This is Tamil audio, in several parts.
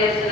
இப்ராஹிம்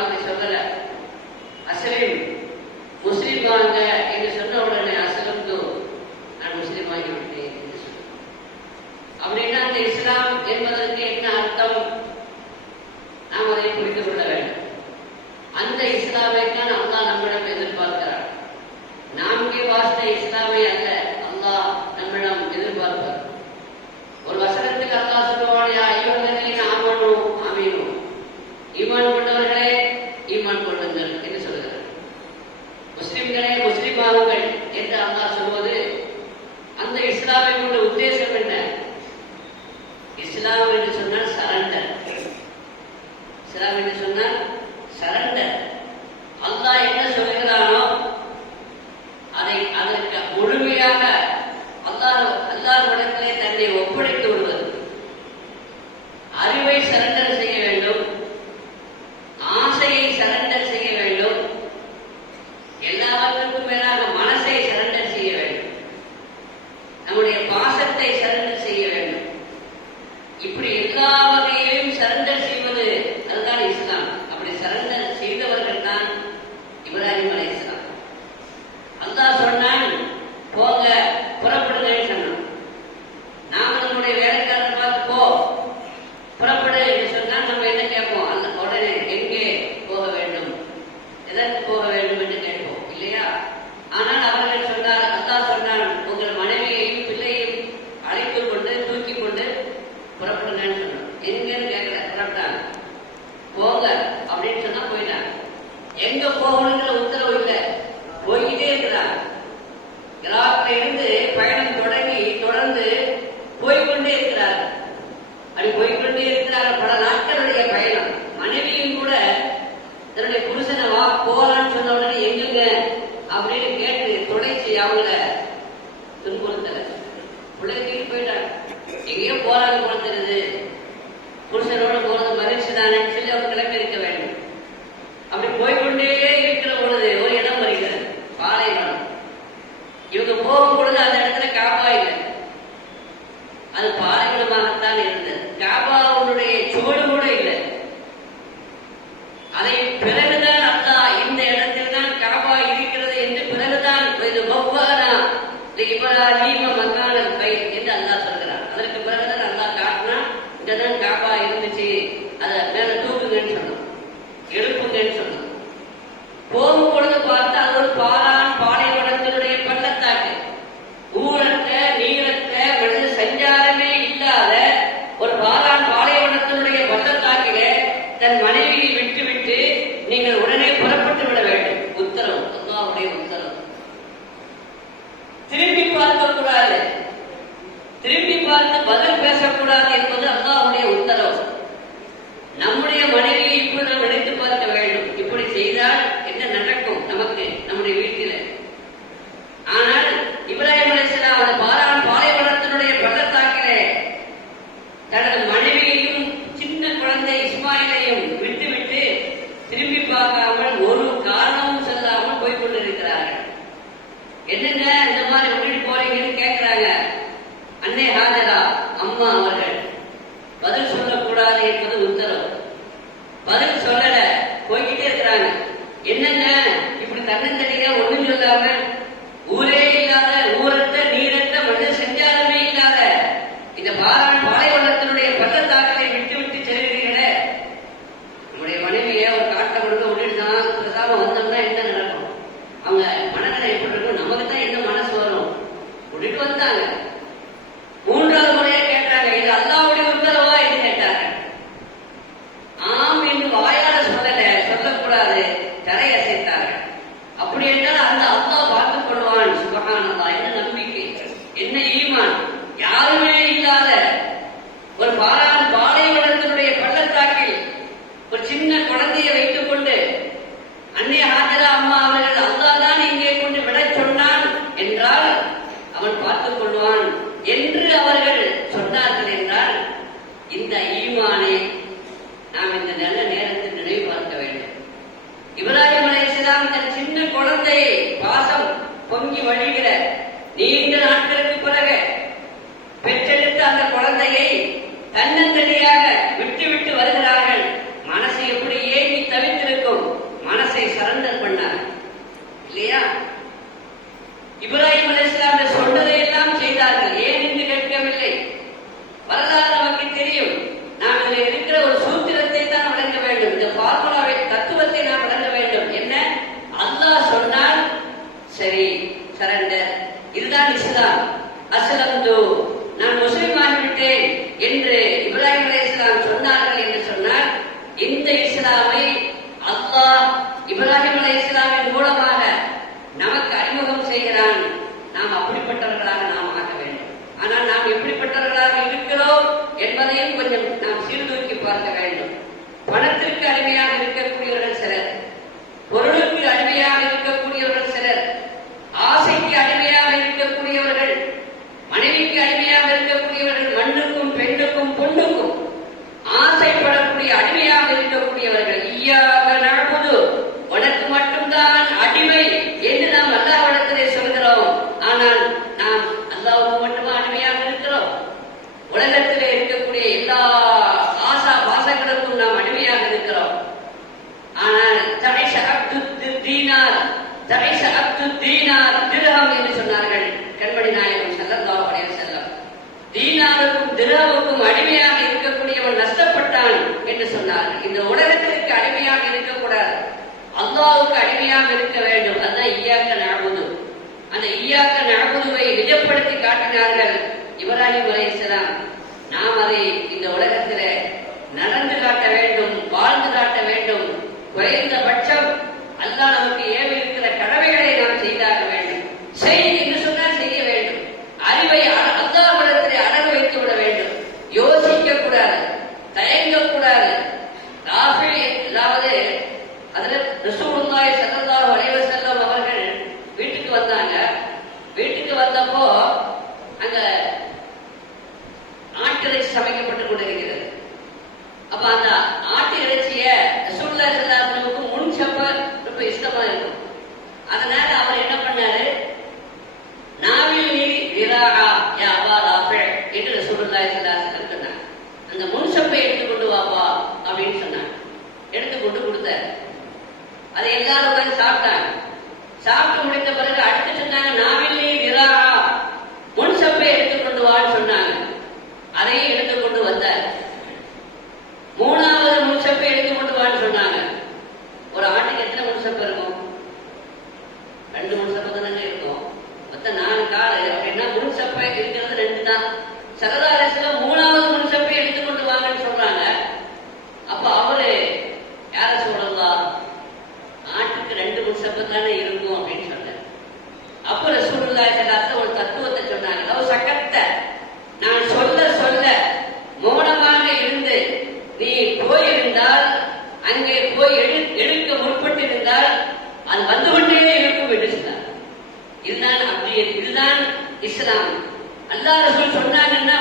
அப்படி சொல்லலை. இருங்கன்னு கேட்கல புறப்பட்டாங்க போங்க அப்படின்னு சொன்னா போயிட்டாங்க. எங்க போகணுங்கிற உத்தரவு போய்கிட்டே இருக்கிறாங்க. கிராமத்துல இருந்து பயணம் தொடங்கி தொடர்ந்து போய்கொண்டே இருக்கிறார் அப்படி போய்கொண்டே இருக்கிறார் பல நாட்களுடைய பயணம். மனைவியும் கூட தன்னுடைய புருஷனை வா போகலான்னு சொன்ன உடனே எங்குங்க? அப்படின்னு கேட்டு தொடர்ச்சி அவங்கள துன்புறுத்தல. பிள்ளைங்க போயிட்டாங்க. எங்கேயோ போறாங்க போல தெரியுது ಗುಡಿಸಲೋಡು ಗೋದು ಬರಿಸಿದಾನೆ நீங்கள் உடனே புறப்பட்டு விட வேண்டும். உத்தரவு. அல்லாவுடைய உத்தரவு. திரும்பி பார்க்க கூடாது. திரும்பி பார்த்து பதில் பேசக்கூடாது என்பது அல்லாவுடைய உத்தரவு. நம்முடைய மனைவியை இப்ப நாம் நினைத்து பார்க்க வேண்டும். இப்படி செய்தால் என்ன நடக்கும் நமக்கு நம்முடைய வீட்டில? ஆனால் இப்ராஹிம் அலிஸ்லாம் பாரான் பாலைவனத்தினுடைய பள்ளத்தாக்கிலே தனது அப்படியே குழந்தையை பாசம் பொங்கி வழிகிற நீண்ட நாட்களுக்கு பிறகு பெற்றெடுத்த அந்த குழந்தையை தன்னந்தனியாக விட்டுவிட்டு வருகிறார்கள். மனசு எப்படி ஏங்கி தவித்திருக்கும்? மனசை சரண்டர் பண்ணார். இல்லையா? இப்ராஹிம் அலி சொன்னதை எல்லாம் செய்தார்கள். ஏன் என்று கேட்கவில்லை? வரலாறு சொன்னார். இந்த உலகத்திற்கு அடிமையாக இருக்கக்கூடாது. அல்லாவுக்கு அடிமையாக இருக்க வேண்டும். அதுதான் ஈயாக்க நழுவது அந்த ஈயாக்க நழுவதுவை நிஜப்படுத்தி காட்டினார்கள் இப்ராஹிம் அலை நாம் அதை இந்த உலகத்தில் நடந்து காட்ட வேண்டும். சாப்பிட்டு முடித்த பிறகு அடுத்து சொன்னாங்க நாவில்லே விராரா முன் சப்பை எடுத்துக்கொண்டு வான்னு சொன்னாங்க. அதையும் எடுத்துக்கொண்டு வந்தார் மூணாவது முன் சப்பை எடுத்துக்கொண்டு வான்னு சொன்னாங்க. ஒரு ஆட்டுக்கு எத்தனை முன் சப்பை இருக்கும்? ரெண்டு முன் சப்பை தானே இருக்கும். மொத்தம் நாலு காலு. அப்படின்னா முன் சப்பை இருக்கு? அங்கே போய் எடு எடுக்க முற்பட்டிருந்தால் அது வந்து கொண்டே இருக்கும் என்று சொன்னார். இதுதான் அப்படி இதுதான் இஸ்லாம். அல்லாஹ் ரசூல் சொன்னாங்கன்னா